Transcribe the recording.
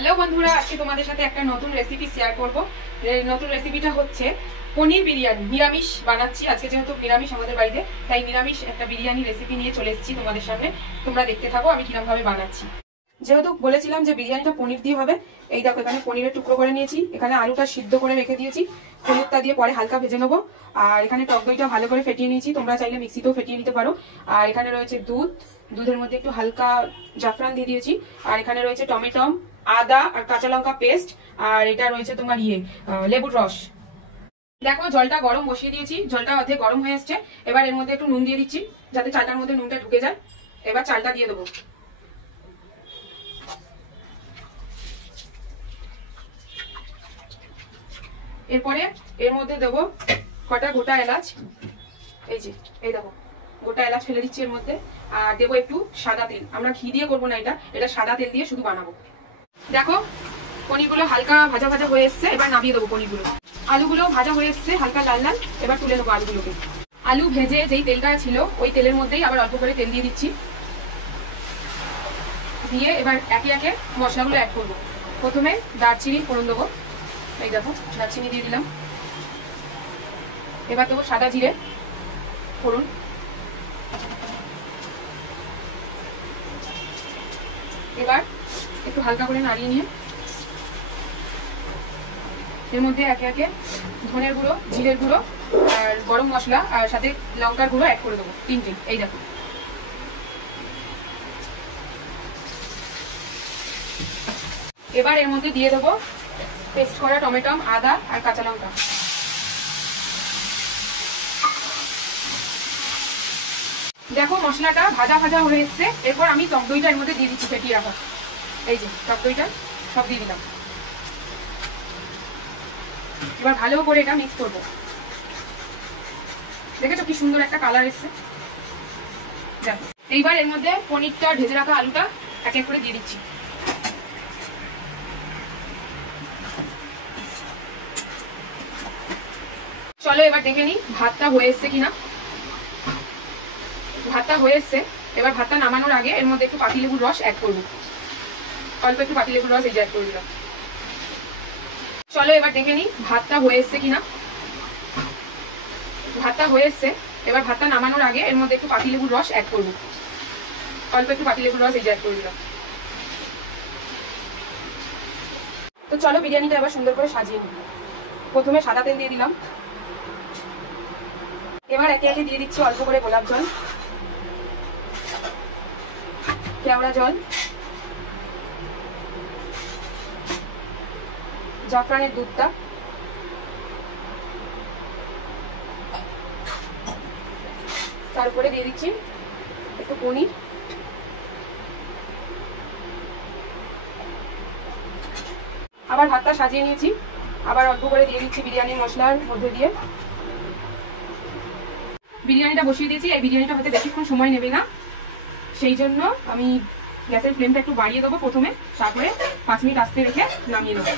Hello বন্ধুরা, আজকে তোমাদের সাথে একটা নতুন রেসিপি শেয়ার করব। নতুন রেসিপিটা হচ্ছে পনির বিরিয়ানি। নিরামিষ বানাচ্ছি আজকে, যেহেতু নিরামিষ আমাদের বাড়িতে, তাই নিরামিষ একটা বিরিয়ানি রেসিপি নিয়ে চলে এসেছি তোমাদের সামনে। তোমরা দেখতে থাকো আমি কিরকম ভাবে বানাচ্ছি। যেহেতু বলেছিলাম যে বিরিয়ানিটা পনির দিয়ে হবে, এই দেখো এখানে পনিরের টুকরো করে নিয়েছি, এখানে আলুটা সিদ্ধ করে রেখে দিয়েছি, পনিরটা দিয়ে পরে হালকা ভেজে নেবো। আর এখানে টক দইটা ভালো করে ফেটিয়ে নিয়েছি, তোমরা চাইলে মিক্সিতেও ফেটিয়ে নিতে পারো। আর এখানে রয়েছে দুধ, দুধের মধ্যে একটু হালকা জাফরান দিয়ে দিয়েছি। আর এখানে রয়েছে টমেটো, আদা আর কাঁচা লঙ্কা পেস্ট, আর এটা রয়েছে তোমার লেবুর রস। দেখো জলটা গরম বসিয়ে দিয়েছি, জলটা অর্ধেক গরম হয়ে এসছে। এবার এর মধ্যে একটু নুন দিয়ে দিচ্ছি, যাতে চালটার মধ্যে নুনটা ঢুকে যায়। এবার চালটা দিয়ে দেবো। এরপরে এর মধ্যে দেবো কটা গোটা এলাচ, এই দেখো গোটা এলাচ ফেলে দিচ্ছি এর মধ্যে। আর দেবো একটু সাদা তেল, আমরা ঘি দিয়ে করবো না, এটা সাদা তেল দিয়ে শুধু বানাবো। দেখো পনিরগুলো হালকা ভাজা ভাজা হয়ে এসছে, এবার নামিয়ে দেবো পনিরগুলো। আলুগুলো ভাজা হয়ে এসছে হালকা লাল লাল, এবার তুলে নেবো আলুগুলোকে। আলু ভেজে যেই তেলটা ছিল ওই তেলের মধ্যেই আবার অল্প করে তেল দিয়ে দিচ্ছি, দিয়ে এবার একে একে মশলাগুলো অ্যাড করবো। প্রথমে দারচিনি ফোড়ন দেবো, এই দেখো দারচিনি দিয়ে দিলাম। এবার দেবো সাদা জিরে ফোড়ন, এবার একটু হালকা করে নাড়িয়ে নিয়ে এর মধ্যে একে একে ধনের গুঁড়ো, জিরের গুঁড়ো আর গরম মশলা আর সাথে লঙ্কার গুঁড়ো অ্যাড করে দেবো, তিনটে। এই দেখো এবার এর মধ্যে দিয়ে দেবো পেস্ট করা টমেটো, আদা আর কাঁচা লঙ্কা। দেখো মশলাটা ভাজা ভাজা হয়ে এসছে, এরপর আমি টক দইটা এর মধ্যে দিয়ে দিচ্ছি ফেটিয়ে রাখা। এই যে টক দইটা সব দিয়ে দিলাম। এবার ভালো করে এটা মিক্স করবো। দেখেছো কি সুন্দর একটা কালার এসছে। দেখো এইবার এর মধ্যে পনিরটা ভেজে রাখা আলুটা এক এক করে দিয়ে দিচ্ছি। চলো এবার দেখে নিই ভাতটা হয়ে এসছে কিনা। ভাতটা হয়ে এসছে, এবার ভাতটা নামানোর আগে এর মধ্যে একটু পাতিলেবুর রস অ্যাড করবো, অল্প একটু পাতিলেবুর রস এই যে অ্যাড করে দিলাম। চলো এবার দেখে নিই ভাতটা হয়ে এসছে কিনা। ভাতটা হয়ে এসছে, এবার ভাতটা নামানোর আগে এর মধ্যে একটু পাতিলেবুর রস অ্যাড করবো, অল্প একটু পাতিলেবুর রস এই যে অ্যাড করে দিলাম। তো চলো বিরিয়ানিটা এবার সুন্দর করে সাজিয়ে নিই। প্রথমে সাদা তেল দিয়ে দিলাম, এবার একে একে দিয়ে দিচ্ছি অল্প করে গোলাপ জল, কেওড়া জল, জাফরানের দুধটা, তারপরে দিয়ে দিচ্ছি একটু পনির, আবার ভাতটা সাজিয়ে নিয়েছি, আবার অল্প করে দিয়ে দিচ্ছি বিরিয়ানির মশলার মধ্যে দিয়ে। বিরিয়ানিটা বসিয়ে দিয়েছি, এই বিরিয়ানিটা হতে বেশিক্ষণ সময় নেবে না, সেই জন্য আমি গ্যাসের ফ্লেমটা একটু বাড়িয়ে দেবো প্রথমে, তারপরে 5 মিনিট আস্তে রেখে নামিয়ে দেবো।